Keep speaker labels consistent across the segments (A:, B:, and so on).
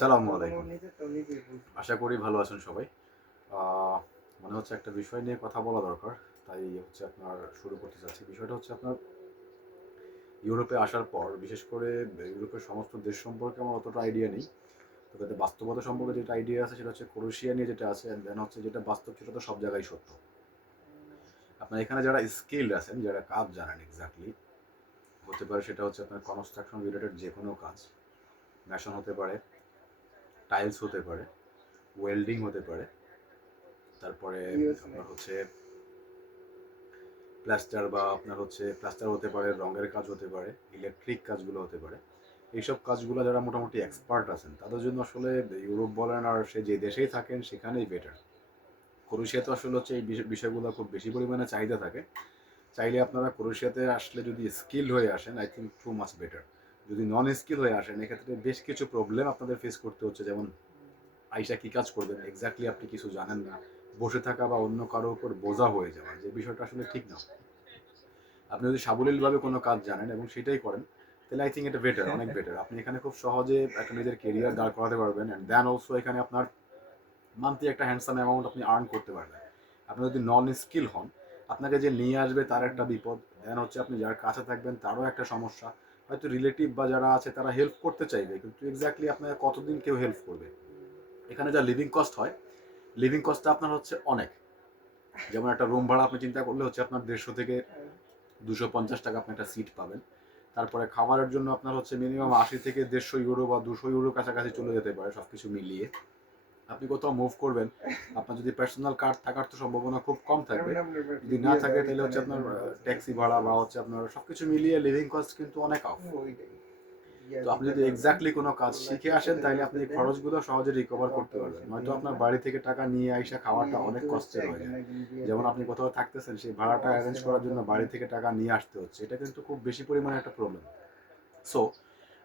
A: সালামু আলাইকুম। আশা করি ভালো আছেন সবাই। মনে হচ্ছে একটা বিষয় নিয়ে কথা বলা দরকার তাই হচ্ছে আপনার শুরু করতে চাচ্ছি। বিষয়টা হচ্ছে আপনার ইউরোপে আসার পর বিশেষ করে ইউরোপের সমস্ত দেশ সম্পর্কে আমার অতটা আইডিয়া নেই। তবে বাস্তবতা সম্পর্কে যেটা আইডিয়া আছে সেটা হচ্ছে ক্রোয়েশিয়া নিয়ে যেটা আছে দেন হচ্ছে যেটা বাস্তব সেটা তো সব জায়গায় সত্য। আপনার এখানে যারা স্কিল্ড আছেন যারা কাজ জানেন এক্স্যাক্টলি হতে পারে সেটা হচ্ছে আপনার কনস্ট্রাকশন রিলেটেড যে কোনো কাজ ম্যাশন হতে পারে টাইলস হতে পারে ওয়েল্ডিং হতে পারে তারপরে আপনার হচ্ছে প্লাস্টার বা আপনার হচ্ছে প্লাস্টার হতে পারে রঙের কাজ হতে পারে ইলেকট্রিক কাজগুলো হতে পারে। এইসব কাজগুলো যারা মোটামুটি এক্সপার্ট আছেন তাদের জন্য আসলে ইউরোপ বলেন আর সে যে দেশেই থাকেন সেখানেই বেটার ক্রোয়েশিয়াতে আসলে হচ্ছে এই বিষয়গুলো খুব বেশি পরিমাণে চাহিদা থাকে। চাইলে আপনারা ক্রোয়েশিয়াতে আসলে যদি স্কিল হয়ে আসেন I think too much better যদি নন স্কিল হয়ে আসেন, এক্ষেত্রে বেশ কিছু প্রবলেম আপনাদের ফেস করতে হচ্ছে। যেমন আইসা কি কাজ করবেন? এক্স্যাক্টলি আপনি কিছু জানেন না। বসে থাকা বা অন্য কারোর উপর বোঝা হয়ে যাওয়া, যে বিষয়টা আসলে ঠিক না। আপনি যদি সাবলীলভাবে কোনো কাজ জানেন এবং সেটাই করেন, তাহলে আই থিঙ্ক এটা বেটার অনেক বেটার আপনি এখানে খুব সহজে একটা নিজের কেরিয়ার দাঁড় করাতে পারবেন অ্যান্ড দেন অলসো এখানে আপনার মান্থলি একটা হ্যান্ডসাম অ্যামাউন্ট আপনি আর্ন করতে পারবেন। আপনি যদি নন স্কিল হন, আপনাকে যে নিয়ে আসবে তার একটা বিপদ দেন হচ্ছে আপনি যার কাছে থাকবেন, তারও একটা সমস্যা। হয়তো রিলেটিভ বা যারা আছে, তারা হেল্প করতে চাইবে। কিন্তু এক্স্যাক্টলি আপনাকে কতদিন কেউ হেল্প করবে? এখানে যা লিভিং কস্ট হয় লিভিং কস্টটা আপনার হচ্ছে অনেক। যেমন একটা রুম ভাড়া আপনি চিন্তা করলে হচ্ছে আপনার দেড়শো থেকে দুশো পঞ্চাশ টাকা আপনি একটা সিট পাবেন। তারপরে খাবারের জন্য আপনার হচ্ছে মিনিমাম আশি থেকে দেড়শো ইউরো বা দুশো ইউরো কাছাকাছি চলে যেতে পারে সব কিছু মিলিয়ে। আপনি কোথাও মুভ করবেন আপনার যদি পার্সোনাল কার থাকার তো সম্ভাবনা খুব কম থাকবে। যদি না থাকে তাহলে হচ্ছে আপনার ট্যাক্সি ভাড়া বা হচ্ছে আপনার সবকিছু মিলিয়ে লিভিং কস্ট কিন্তু অনেক অফ তো আপনি যদি এক্স্যাক্টলি কোনো কাজ শিখে আসেন তাহলে আপনি এই খরচগুলো সহজে রিকভার করতে পারবেন। নয়তো আপনার বাড়ি থেকে টাকা নিয়ে আইসা খাওয়াটা অনেক কষ্টের হয়ে যায়। যেমন আপনি কোথাও থাকতেছেন সেই ভাড়াটা অ্যারেঞ্জ করার জন্য বাড়ি থেকে টাকা নিয়ে আসতে হচ্ছে। এটা কিন্তু খুব বেশি পরিমাণে একটা প্রবলেম সো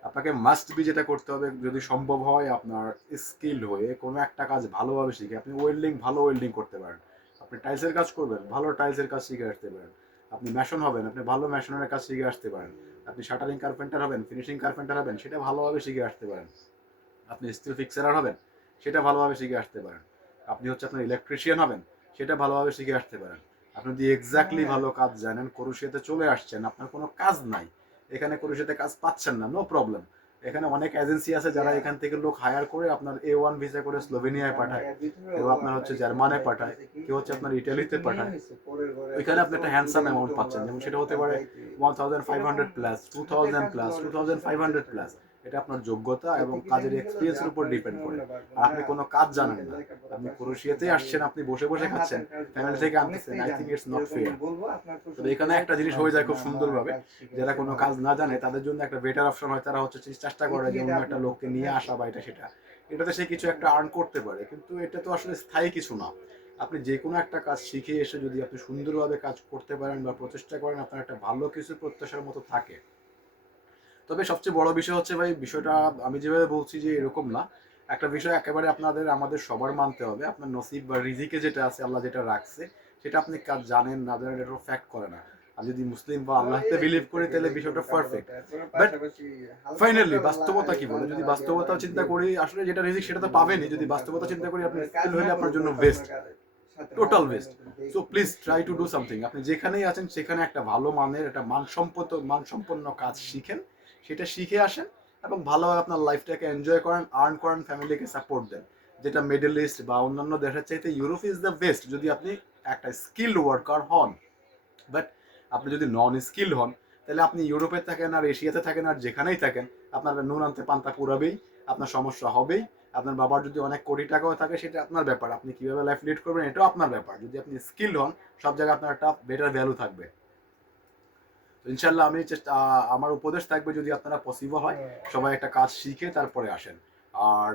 A: আপনাকে মাস্ট বি যেটা করতে হবে যদি সম্ভব হয় আপনার স্কিল হয়ে কোনো একটা কাজ ভালোভাবে শিখে আপনি ওয়েল্ডিং ভালো ওয়েল্ডিং করতে পারেন। আপনি টাইলসের কাজ করবেন ভালো টাইলসের কাজ শিখে আসতে পারেন। আপনি ম্যাশন হবেন আপনি ভালো ম্যাশনের কাজ শিখে আসতে পারেন। আপনি শাটারিং কার্পেন্টার হবেন ফিনিশিং কার্পেন্টার হবেন সেটা ভালোভাবে শিখে আসতে পারেন। আপনি স্টিল ফিক্সারার হবেন সেটা ভালোভাবে শিখে আসতে পারেন। আপনি হচ্ছে আপনার ইলেকট্রিশিয়ান হবেন সেটা ভালোভাবে শিখে আসতে পারেন। আপনি যদি এক্স্যাক্টলি ভালো কাজ জানেন করুশিয়াতে চলে আসছেন আপনার কোনো কাজ নাই। এখানে করুশিয়াতে কাজ পাচ্ছেন না নো প্রবলেম এখানে অনেক এজেন্সি আছে যারা এখান থেকে লোক হায়ার করে আপনার এ ওয়ান ভিসা করে স্লোভেনিয়ায় পাঠায় কেউ আপনার হচ্ছে জার্মানে পাঠায়। কেউ হচ্ছে আপনার ইটালিতে পাঠায়। ওইখানে আপনি একটা হ্যান্ডসাম অ্যামাউন্ট পাচ্ছেন যেমন সেটা হতে পারে one thousand five hundred plus two thousand plus two thousand five hundred plus এটা আপনার যোগ্যতা এবং কাজের এক্সপিরিয়েন্সের উপর ডিপেন্ড করে। আর আপনি কোনো কাজ জানেন না। আপনি ক্রোয়েশিয়াতে আসছেন আপনি বসে বসে খাচ্ছেন। ফ্যামিলি থেকে আনতেছেন I think it's not fair তবে এখানে একটা জিনিস হয়ে যায় খুব সুন্দরভাবে। যারা কোনো কাজ না জানে তাদের জন্য একটা বেটার অপশন হয় তারা হচ্ছে চেষ্টা করে যে অন্য একটা লোককে নিয়ে আসা বা এটা সেটা। এটাতে সে কিছু একটা আর্ন করতে পারে কিন্তু এটা তো আসলে স্থায়ী কিছু না। আপনি যে কোনো একটা কাজ শিখে এসে যদি আপনি সুন্দরভাবে কাজ করতে পারেন বা প্রচেষ্টা করেন আপনার একটা ভালো কিছু প্রত্যাশার মতো থাকে। তবে সবচেয়ে বড় বিষয় হচ্ছে ভাই, বিষয়টা আমি যেভাবে বলছি যে এরকম না। একটা বিষয় একেবারে আপনাদের, আমাদের সবার মানতে হবে। আপনার নসিব বা রিজিকে যেটা আছে আল্লাহ যেটা রাখছে, সেটা আপনি কাজ জানেন না জানেন, এটা ফ্যাক্ট করে না। আমি যদি মুসলিম বা আল্লাহতে বিলিভ করি, তাহলে বিষয়টা পারফেক্ট বাট ফাইনালি বাস্তবতা কি বলে যদি বাস্তবতা চিন্তা করি, আসলে যেটা রিজিক, সেটা তো পাবেনই। যদি বাস্তবতা চিন্তা করি, আপনি স্কিল হলে আপনার জন্য best total best so please try to do something আপনি যেখানেই আছেন, সেখানে একটা ভালো মানের, একটা মানসম্পন্ন মানসম্পন্ন কাজ শিখেন। সেটা শিখে আসেন এবং ভালোভাবে আপনার লাইফটাকে এনজয় করেন আর্ন করেন ফ্যামিলিকে সাপোর্ট দেন। যেটা মিডল ইস্ট বা অন্যান্য দেশের চাইতে ইউরোপ ইজ দ্য বেস্ট যদি আপনি একটা স্কিল ওয়ার্কার হন। বাট আপনি যদি নন স্কিল হন, তাহলে আপনি ইউরোপে থাকেন আর এশিয়াতে থাকেন আর যেখানেই থাকেন, আপনার নুন আনতে পান্তা পুরাবেই, আপনার সমস্যা হবেই। আপনার বাবার যদি অনেক কোটি টাকাও থাকে, সেটা আপনার ব্যাপার। আপনি কীভাবে লাইফ লিড করবেন, এটাও আপনার ব্যাপার। যদি আপনি স্কিল হন, সব জায়গায় আপনার একটা বেটার ভ্যালু থাকবে। তো ইনশাল্লাহ আমি চেষ্টা আমার উপদেশ থাকবে যদি আপনারা পসিবল হয় সবাই একটা কাজ শিখে তারপরে আসেন। আর